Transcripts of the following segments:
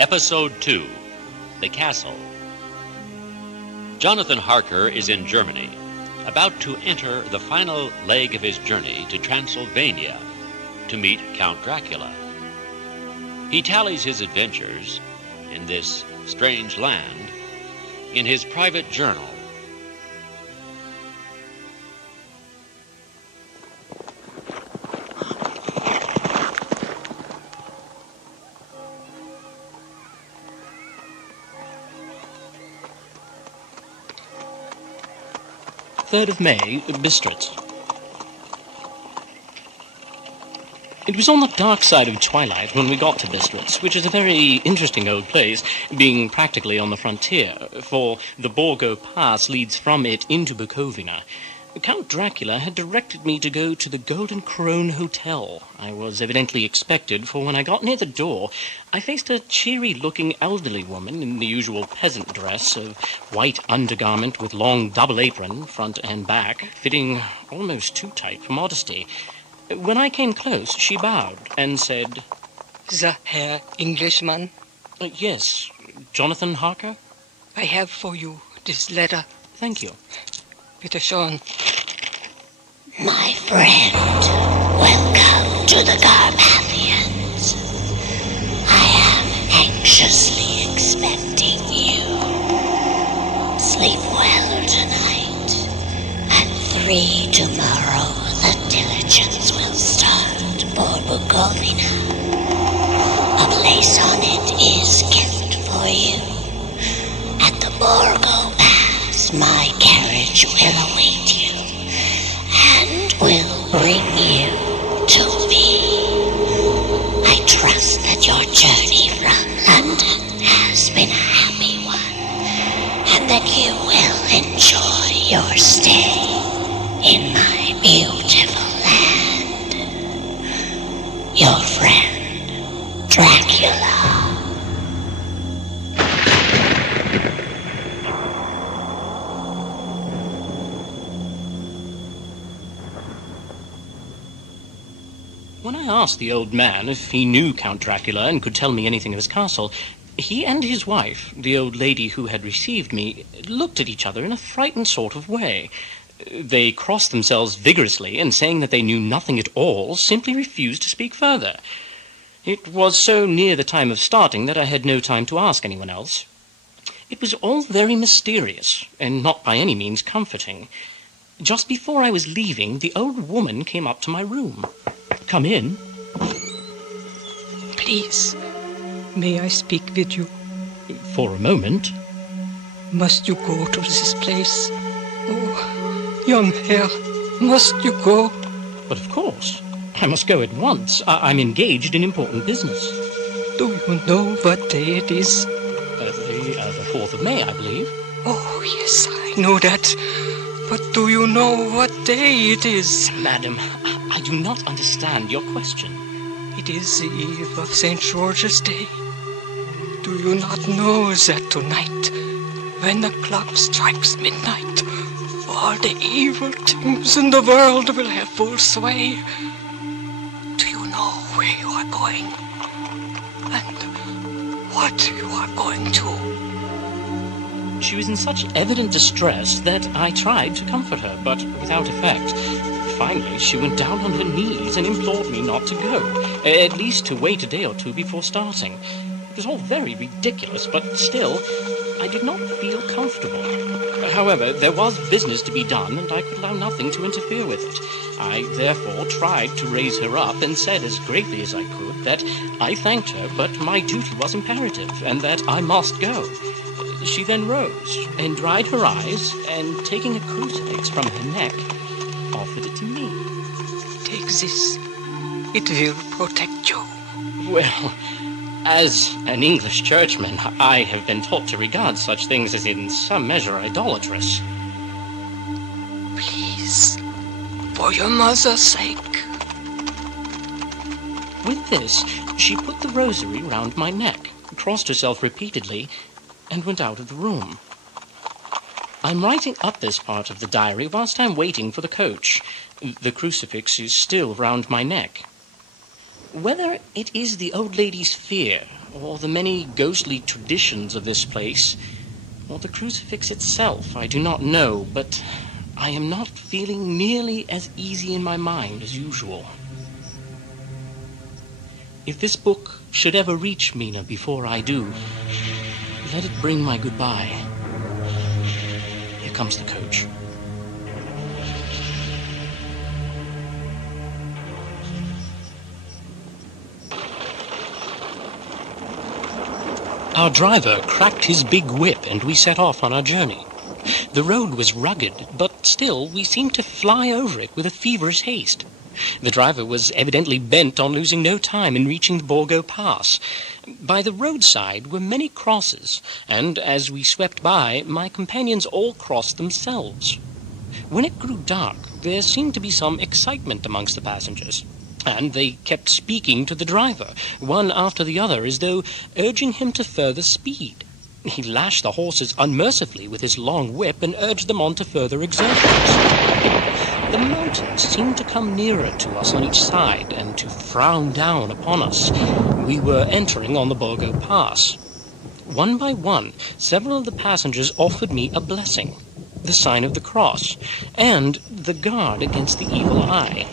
Episode 2, The Castle. Jonathan Harker is in Germany, about to enter the final leg of his journey to Transylvania to meet Count Dracula. He tallies his adventures in this strange land in his private journal. May, Bistritz. It was on the dark side of twilight when we got to Bistritz, which is a very interesting old place, being practically on the frontier, for the Borgo Pass leads from it into Bukovina. Count Dracula had directed me to go to the Golden Krone Hotel. I was evidently expected, for when I got near the door, I faced a cheery-looking elderly woman in the usual peasant dress of white undergarment with long double apron, front and back, fitting almost too tight for modesty. When I came close, she bowed and said, "The Herr Englishman?" Yes, Jonathan Harker? I have for you this letter. Thank you. Bitte schön. My friend, welcome to the Carpathians. I am anxiously expecting you. Sleep well tonight. At 3 tomorrow, the diligence will start for Bukovina. A place on it is kept for you. At the Borgo Pass, my carriage will await you and will bring you to me. I trust that your journey from London has been a happy one and that you will enjoy your stay in my beautiful land. Your friend, Dracula. When I asked the old man if he knew Count Dracula and could tell me anything of his castle, he and his wife, the old lady who had received me, looked at each other in a frightened sort of way. They crossed themselves vigorously, and saying that they knew nothing at all, simply refused to speak further. It was so near the time of starting that I had no time to ask anyone else. It was all very mysterious, and not by any means comforting. Just before I was leaving, the old woman came up to my room. "Come in." Please, may I speak with you? For a moment. Must you go to this place? Oh, young Herr, must you go? But of course. I must go at once. I'm engaged in important business. Do you know what day it is? The 4th of May, I believe. Oh, yes, I know that. But do you know what day it is? Madam, I do not understand your question. It is the eve of St. George's Day. Do you not know that tonight, when the clock strikes midnight, all the evil things in the world will have full sway? Do you know where you are going? And what you are going to? She was in such evident distress that I tried to comfort her, but without effect. Finally, she went down on her knees and implored me not to go, at least to wait a day or two before starting. It was all very ridiculous, but still, I did not feel comfortable. However, there was business to be done, and I could allow nothing to interfere with it. I, therefore, tried to raise her up and said as gravely as I could that I thanked her, but my duty was imperative, and that I must go. She then rose and dried her eyes, and taking a crucifix from her neck, offered it to me. Take this. It will protect you. Well, as an English churchman, I have been taught to regard such things as in some measure idolatrous. Please, for your mother's sake. With this, she put the rosary round my neck, crossed herself repeatedly, and went out of the room. I'm writing up this part of the diary whilst I'm waiting for the coach. The crucifix is still round my neck. Whether it is the old lady's fear or the many ghostly traditions of this place, or the crucifix itself, I do not know, but I am not feeling nearly as easy in my mind as usual. If this book should ever reach Mina before I do, let it bring my goodbye. Here comes the coach. Our driver cracked his big whip and we set off on our journey. The road was rugged, but still we seemed to fly over it with a feverish haste. The driver was evidently bent on losing no time in reaching the Borgo Pass. By the roadside were many crosses, and as we swept by, my companions all crossed themselves. When it grew dark, there seemed to be some excitement amongst the passengers, and they kept speaking to the driver, one after the other, as though urging him to further speed. He lashed the horses unmercifully with his long whip and urged them on to further exertions. The mountains seemed to come nearer to us on each side and to frown down upon us. We were entering on the Borgo Pass. One by one, several of the passengers offered me a blessing, the sign of the cross, and the guard against the evil eye.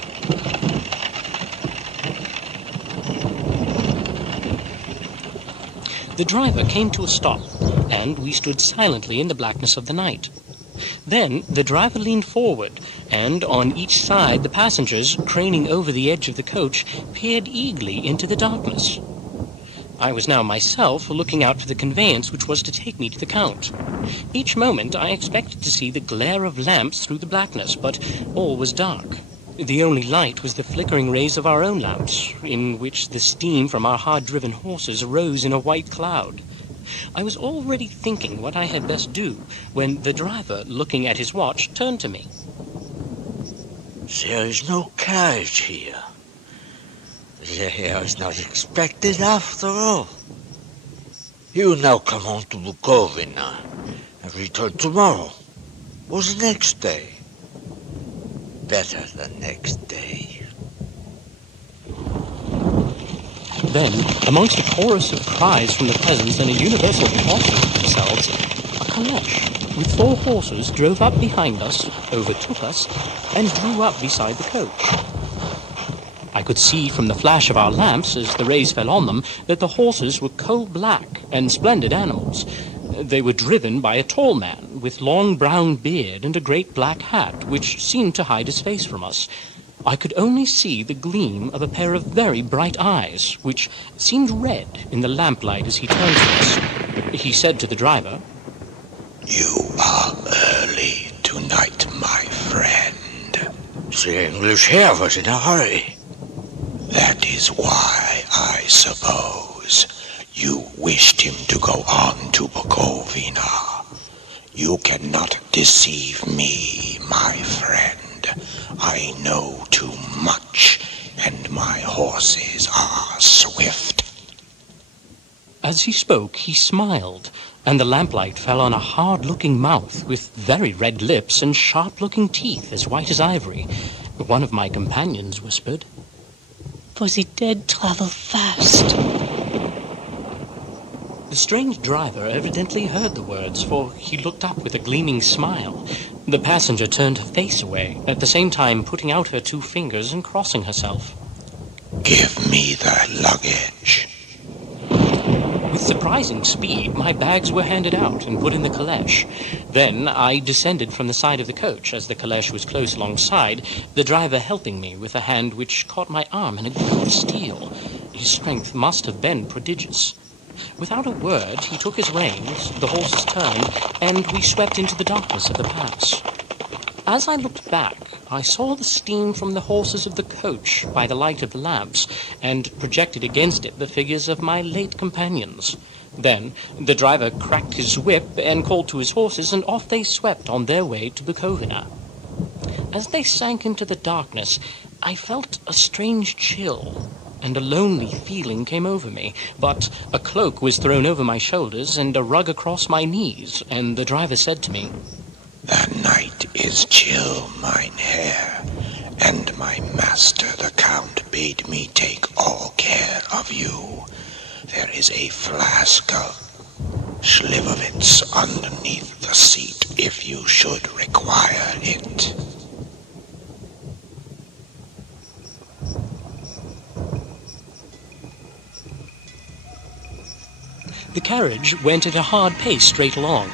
The driver came to a stop, and we stood silently in the blackness of the night. Then the driver leaned forward, and on each side the passengers, craning over the edge of the coach, peered eagerly into the darkness. I was now myself looking out for the conveyance which was to take me to the Count. Each moment I expected to see the glare of lamps through the blackness, but all was dark. The only light was the flickering rays of our own lamps, in which the steam from our hard-driven horses arose in a white cloud. I was already thinking what I had best do, when the driver, looking at his watch, turned to me. There is no carriage here. The heir is not expected after all. He will now come on to Bukovina and return tomorrow, or the next day. Better the next day. Then, amongst a chorus of cries from the peasants and a universal tossing of themselves, a caleche with 4 horses drove up behind us, overtook us, and drew up beside the coach. I could see from the flash of our lamps, as the rays fell on them, that the horses were coal-black and splendid animals. They were driven by a tall man with long brown beard and a great black hat, which seemed to hide his face from us. I could only see the gleam of a pair of very bright eyes, which seemed red in the lamplight as he turned to us. He said to the driver, "You are early tonight, my friend. The English heir was in a hurry. That is why, I suppose, you wished him to go on to Bukovina. You cannot deceive me, my friend. I know too much, and my horses are swift." As he spoke, he smiled, and the lamplight fell on a hard-looking mouth with very red lips and sharp-looking teeth as white as ivory. One of my companions whispered, "For the dead travel fast." The strange driver evidently heard the words, for he looked up with a gleaming smile. The passenger turned her face away, at the same time putting out her 2 fingers and crossing herself. "Give me that luggage." With surprising speed, my bags were handed out and put in the caleche. Then I descended from the side of the coach, as the caleche was close alongside, the driver helping me with a hand which caught my arm in a grip of steel. His strength must have been prodigious. Without a word, he took his reins, the horses turned, and we swept into the darkness of the pass. As I looked back, I saw the steam from the horses of the coach by the light of the lamps, and projected against it the figures of my late companions. Then the driver cracked his whip and called to his horses, and off they swept on their way to Bukovina. As they sank into the darkness, I felt a strange chill, and a lonely feeling came over me. But a cloak was thrown over my shoulders and a rug across my knees, and the driver said to me, "The night is chill, mine Herr, and my master the Count bade me take all care of you. there is a flask of Slivovitz underneath the seat if you should require it. The carriage went at a hard pace straight along.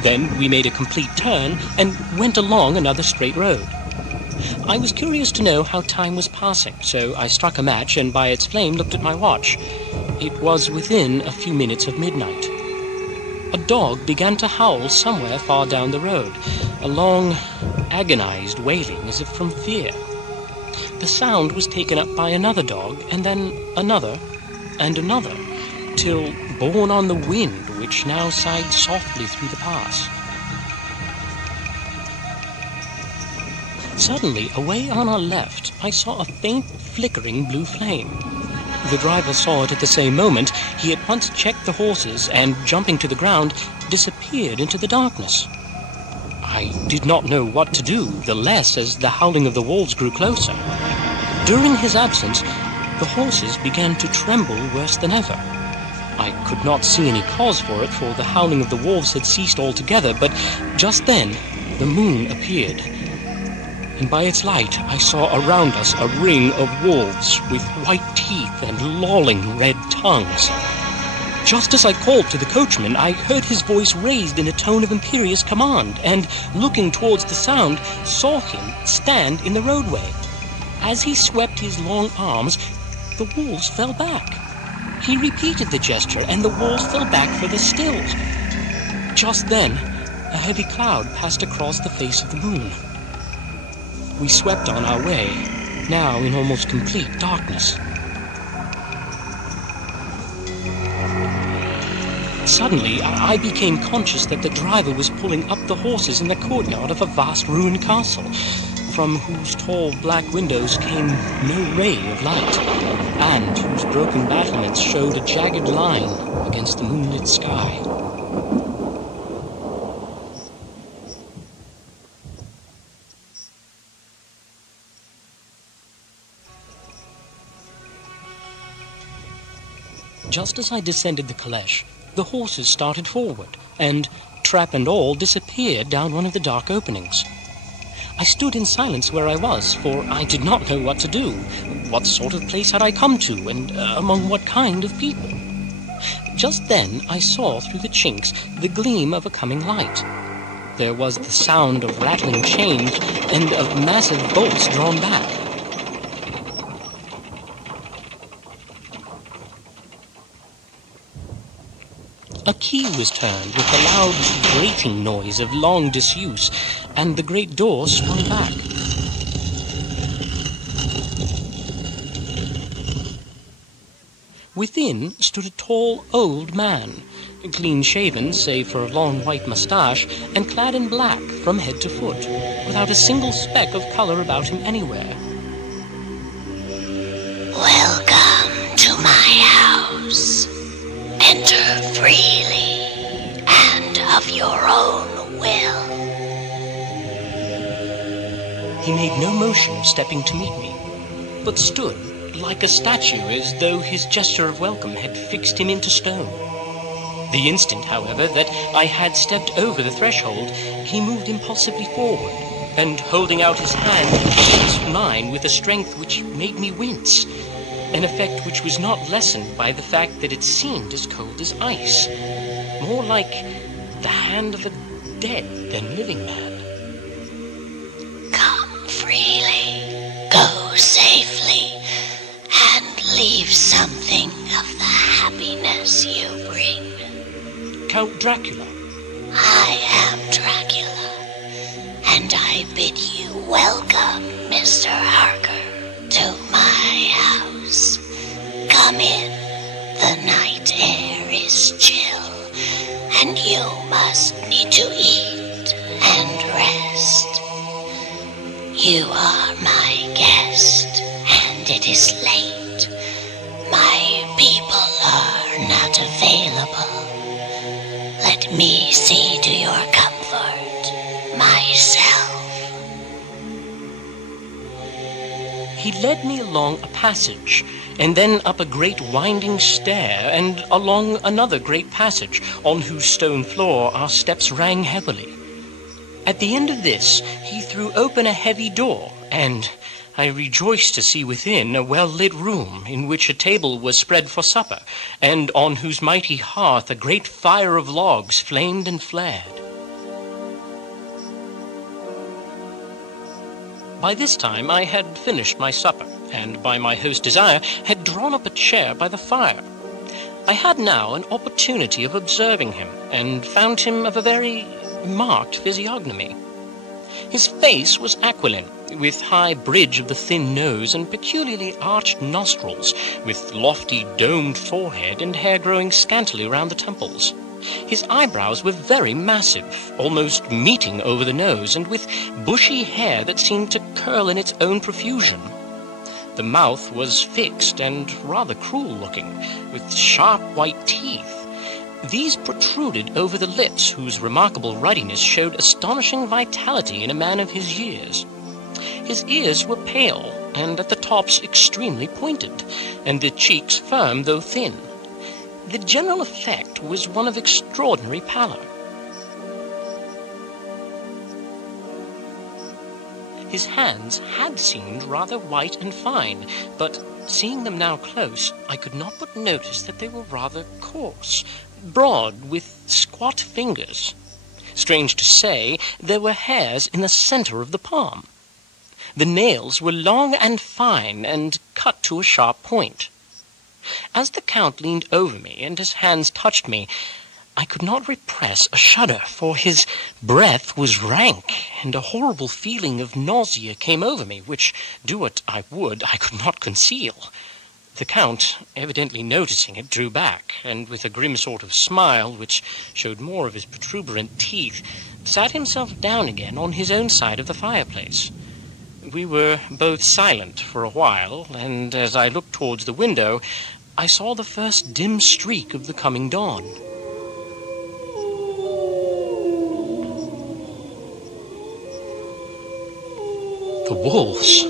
Then we made a complete turn and went along another straight road. I was curious to know how time was passing, so I struck a match and by its flame looked at my watch. It was within a few minutes of midnight. A dog began to howl somewhere far down the road, a long, agonized wailing as if from fear. The sound was taken up by another dog, and then another, and another, till, borne on the wind, which now sighed softly through the pass. Suddenly, away on our left, I saw a faint, flickering blue flame. The driver saw it at the same moment. He at once checked the horses and, jumping to the ground, disappeared into the darkness. I did not know what to do, the less as the howling of the wolves grew closer. During his absence, the horses began to tremble worse than ever. I could not see any cause for it, for the howling of the wolves had ceased altogether, but just then the moon appeared, and by its light I saw around us a ring of wolves with white teeth and lolling red tongues. Just as I called to the coachman, I heard his voice raised in a tone of imperious command, and, looking towards the sound, saw him stand in the roadway. As he swept his long arms, the wolves fell back. He repeated the gesture, and the wolves fell back further still. Just then, a heavy cloud passed across the face of the moon. We swept on our way, now in almost complete darkness. Suddenly, I became conscious that the driver was pulling up the horses in the courtyard of a vast ruined castle, from whose tall black windows came no ray of light, and whose broken battlements showed a jagged line against the moonlit sky. Just as I descended the calèche, the horses started forward, and, trap and all, disappeared down one of the dark openings. I stood in silence where I was, for I did not know what to do. What sort of place had I come to, and among what kind of people? Just then I saw through the chinks the gleam of a coming light. There was the sound of rattling chains and of massive bolts drawn back. A key was turned with a loud grating noise of long disuse, and the great door swung back. Within stood a tall, old man, clean-shaven save for a long white moustache, and clad in black from head to foot, without a single speck of color about him anywhere. Welcome to my house. Enter freely and of your own will. He made no motion of stepping to meet me, but stood like a statue as though his gesture of welcome had fixed him into stone. The instant, however, that I had stepped over the threshold, he moved impulsively forward, and holding out his hand, seized mine with a strength which made me wince, an effect which was not lessened by the fact that it seemed as cold as ice, more like the hand of a dead than living man. Come freely, go safely, and leave something of the happiness you bring. Count Dracula. I am Dracula, and I bid you welcome, Mr. Harker, to my house. Come in, the night air is chill, and you must need to eat and rest. You are my guest, and it is late. My people are not available. Let me see to your comfort myself. He led me along a passage and then up a great winding stair, and along another great passage, on whose stone floor our steps rang heavily. At the end of this, he threw open a heavy door, and I rejoiced to see within a well-lit room, in which a table was spread for supper, and on whose mighty hearth a great fire of logs flamed and flared. By this time I had finished my supper, and by my host's desire had drawn up a chair by the fire. I had now an opportunity of observing him, and found him of a very marked physiognomy. His face was aquiline, with high bridge of the thin nose and peculiarly arched nostrils, with lofty domed forehead and hair growing scantily round the temples. His eyebrows were very massive, almost meeting over the nose, and with bushy hair that seemed to curl in its own profusion. The mouth was fixed and rather cruel-looking, with sharp white teeth. These protruded over the lips, whose remarkable ruddiness showed astonishing vitality in a man of his years. His ears were pale, and at the tops extremely pointed, and the cheeks firm though thin. The general effect was one of extraordinary pallor. His hands had seemed rather white and fine, but seeing them now close, I could not but notice that they were rather coarse, broad, with squat fingers. Strange to say, there were hairs in the center of the palm. The nails were long and fine, and cut to a sharp point. As the Count leaned over me, and his hands touched me, I could not repress a shudder, for his breath was rank, and a horrible feeling of nausea came over me, which, do what I would, I could not conceal. The Count, evidently noticing it, drew back, and with a grim sort of smile, which showed more of his protuberant teeth, sat himself down again on his own side of the fireplace. We were both silent for a while, and as I looked towards the window, I saw the first dim streak of the coming dawn. The wolves.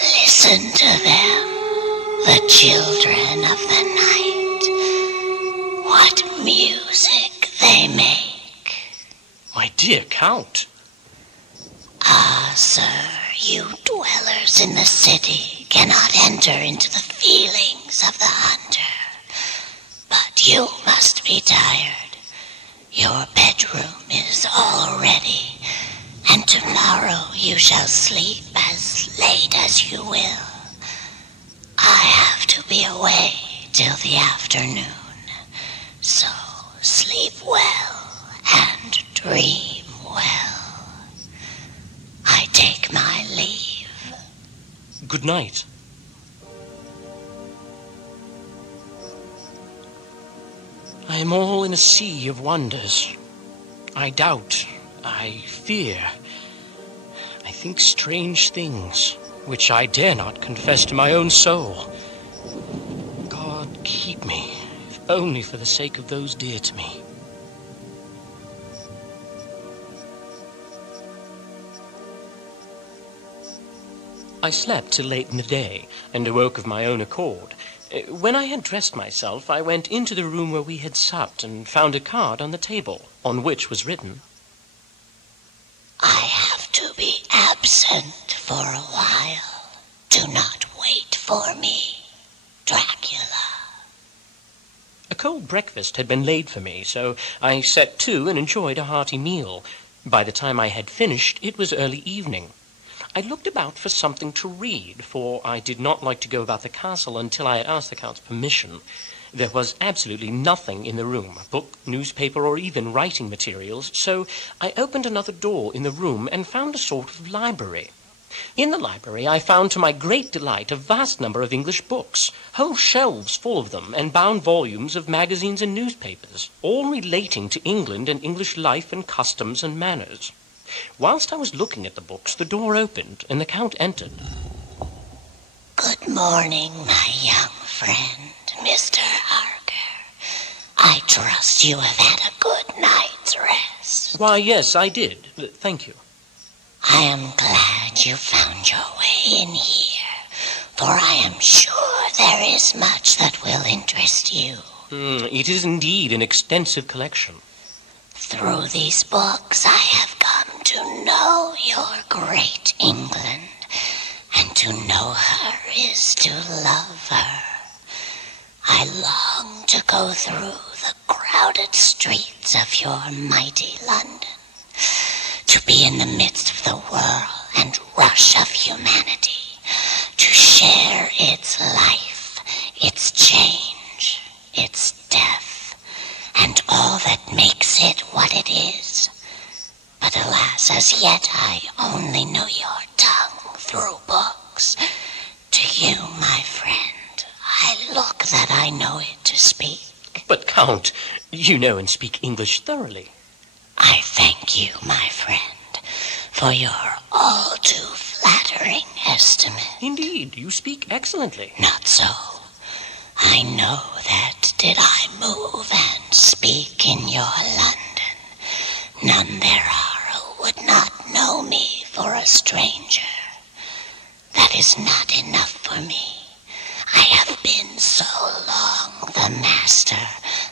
Listen to them, the children of the night. What music they make. My dear Count. Ah, sir, you dwellers in the city cannot enter into the feelings of the hunter. But you must be tired. Your bedroom is all ready, and tomorrow you shall sleep as late as you will. I have to be away till the afternoon, so sleep well and dream well. I take my leave. Good night. I am all in a sea of wonders. I doubt, I fear, I think strange things, which I dare not confess to my own soul. God keep me, if only for the sake of those dear to me. I slept till late in the day, and awoke of my own accord. When I had dressed myself, I went into the room where we had supped, and found a card on the table, on which was written, I have to be absent for a while. Do not wait for me, Dracula. A cold breakfast had been laid for me, so I set to and enjoyed a hearty meal. By the time I had finished, it was early evening. I looked about for something to read, for I did not like to go about the castle until I had asked the Count's permission. There was absolutely nothing in the room, book, newspaper, or even writing materials, so I opened another door in the room and found a sort of library. In the library I found to my great delight a vast number of English books, whole shelves full of them, and bound volumes of magazines and newspapers, all relating to England and English life and customs and manners. Whilst I was looking at the books, the door opened, and the Count entered. Good morning, my young friend, Mr. Harker. I trust you have had a good night's rest. Why, yes, I did. Thank you. I am glad you found your way in here, for I am sure there is much that will interest you. It is indeed an extensive collection. Through these books I have come to know your great England, and to know her is to love her. I long to go through the crowded streets of your mighty London, to be in the midst of the whirl and rush of humanity, to share its life, its change, its death, and all that makes it what it is. But alas, as yet I only know your tongue through books. To you, my friend, I look that I know it to speak. But, Count, you know and speak English thoroughly. I thank you, my friend, for your all too flattering estimate. Indeed, you speak excellently. Not so. I know that did I move and speak in your London, none there are who would not know me for a stranger. That is not enough for me. I have been so long the master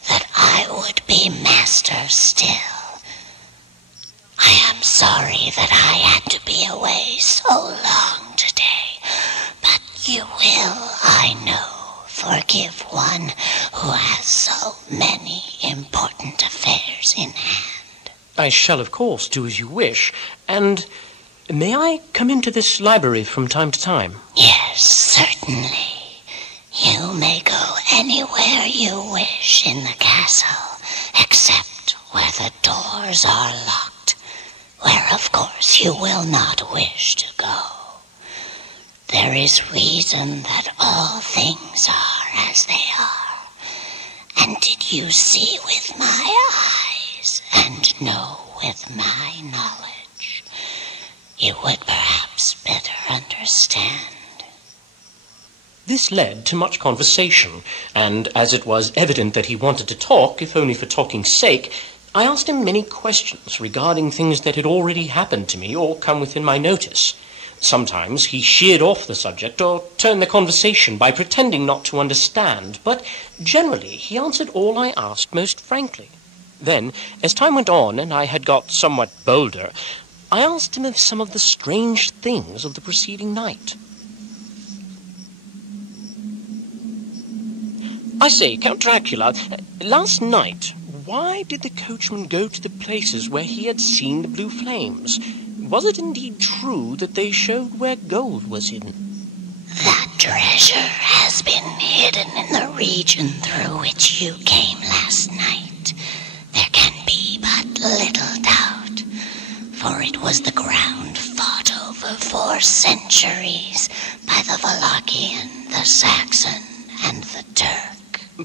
that I would be master still. I am sorry that I had to be away so long today, but you will, I know, forgive one who has so many important affairs in hand. I shall, of course, do as you wish. And may I come into this library from time to time? Yes, certainly. You may go anywhere you wish in the castle, except where the doors are locked, where, of course, you will not wish to go. There is reason that all things are as they are. And did you see with my eyes and know with my knowledge, you would perhaps better understand. This led to much conversation, and as it was evident that he wanted to talk, if only for talking's sake, I asked him many questions regarding things that had already happened to me or come within my notice. Sometimes he sheered off the subject or turned the conversation by pretending not to understand, but generally he answered all I asked most frankly. Then, as time went on and I had got somewhat bolder, I asked him of some of the strange things of the preceding night. I say, Count Dracula, last night, why did the coachman go to the places where he had seen the blue flames? Was it indeed true that they showed where gold was hidden? That treasure has been hidden in the region through which you came last night. There can be but little doubt, for it was the ground fought over for centuries by the Wallachian, the Saxon, and the Turk.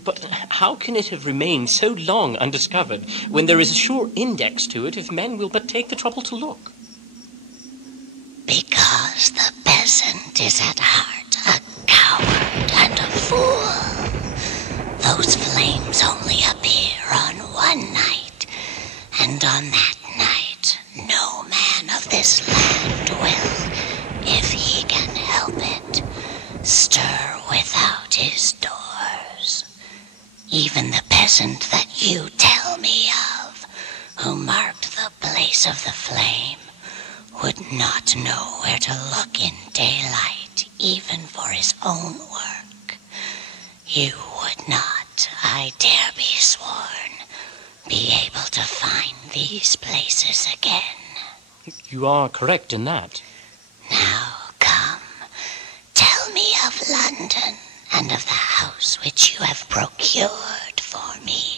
But how can it have remained so long undiscovered when there is a sure index to it if men will but take the trouble to look? Because the peasant is at heart a coward and a fool. Those flames only appear on one night, and on that night no man of this land will, if he can help it, stir without his doors. Even the peasant that you tell me of, who marked the place of the flame, would not know where to look in daylight, even for his own work. You would not, I dare be sworn, be able to find these places again. You are correct in that. Now come, tell me of London and of the house which you have procured for me.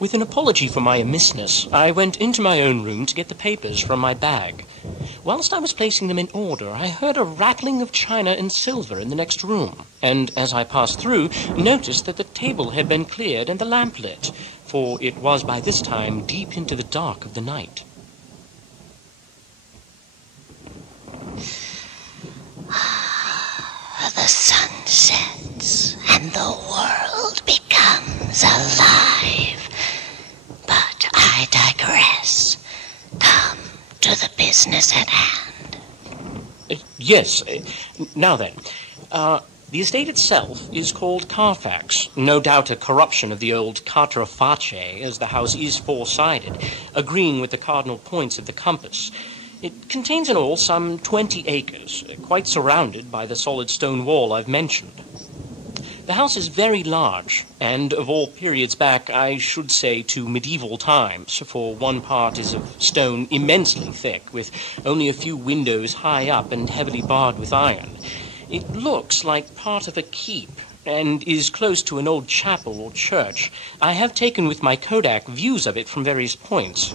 With an apology for my amissness, I went into my own room to get the papers from my bag. Whilst I was placing them in order, I heard a rattling of china and silver in the next room, and as I passed through, noticed that the table had been cleared and the lamp lit, for it was by this time deep into the dark of the night. The sun sets and the world becomes alive. But I digress. Come to the business at hand. Yes. Now then, the estate itself is called Carfax, no doubt a corruption of the old Quatre Face, as the house is four-sided, agreeing with the cardinal points of the compass. It contains in all some 20 acres, quite surrounded by the solid stone wall I've mentioned. The house is very large, and of all periods back, I should say, to medieval times, for one part is of stone immensely thick, with only a few windows high up and heavily barred with iron. It looks like part of a keep, and is close to an old chapel or church. I have taken with my Kodak views of it from various points.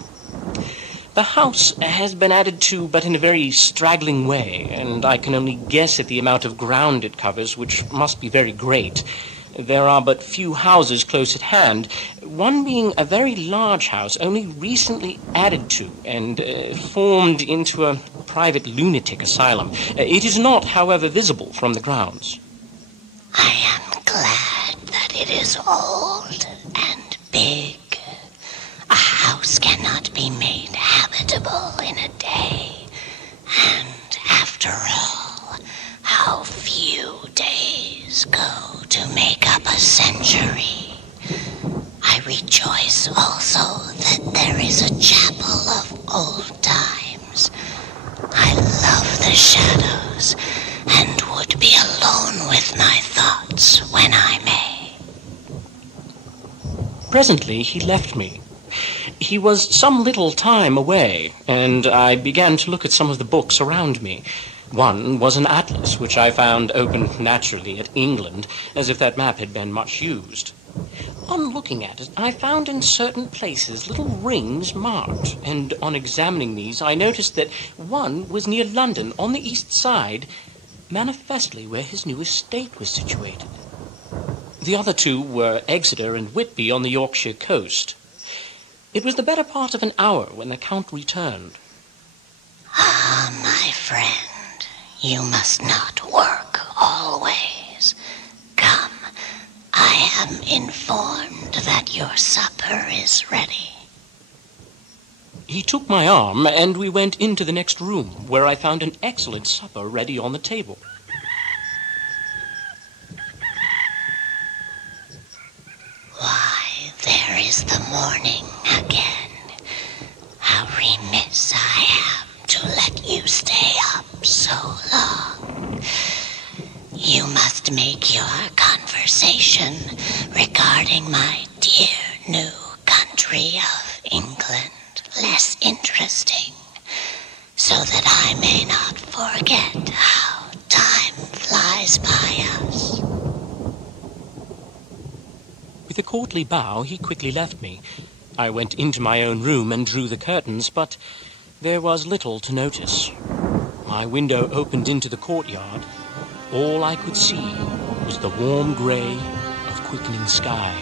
The house has been added to, but in a very straggling way, and I can only guess at the amount of ground it covers, which must be very great. There are but few houses close at hand, one being a very large house only recently added to and formed into a private lunatic asylum. It is not, however, visible from the grounds. I am glad that it is old and big. A house cannot be made habitable in a day. And after all, how few days go to make up a century. I rejoice also that there is a chapel of old times. I love the shadows and would be alone with my thoughts when I may. Presently he left me. He was some little time away, and I began to look at some of the books around me. One was an atlas, which I found open naturally at England, as if that map had been much used. On looking at it, I found in certain places little rings marked, and on examining these, I noticed that one was near London, on the east side, manifestly where his new estate was situated. The other two were Exeter and Whitby on the Yorkshire coast. It was the better part of an hour when the Count returned. Ah, my friend, you must not work always. Come, I am informed that your supper is ready. He took my arm, and we went into the next room, where I found an excellent supper ready on the table. Why, there is the morning again. How remiss I am to let you stay up so long. You must make your conversation regarding my dear new country of England less interesting, so that I may not forget how time flies by us. With a courtly bow, he quickly left me. I went into my own room and drew the curtains, but there was little to notice. My window opened into the courtyard. All I could see was the warm grey of quickening sky.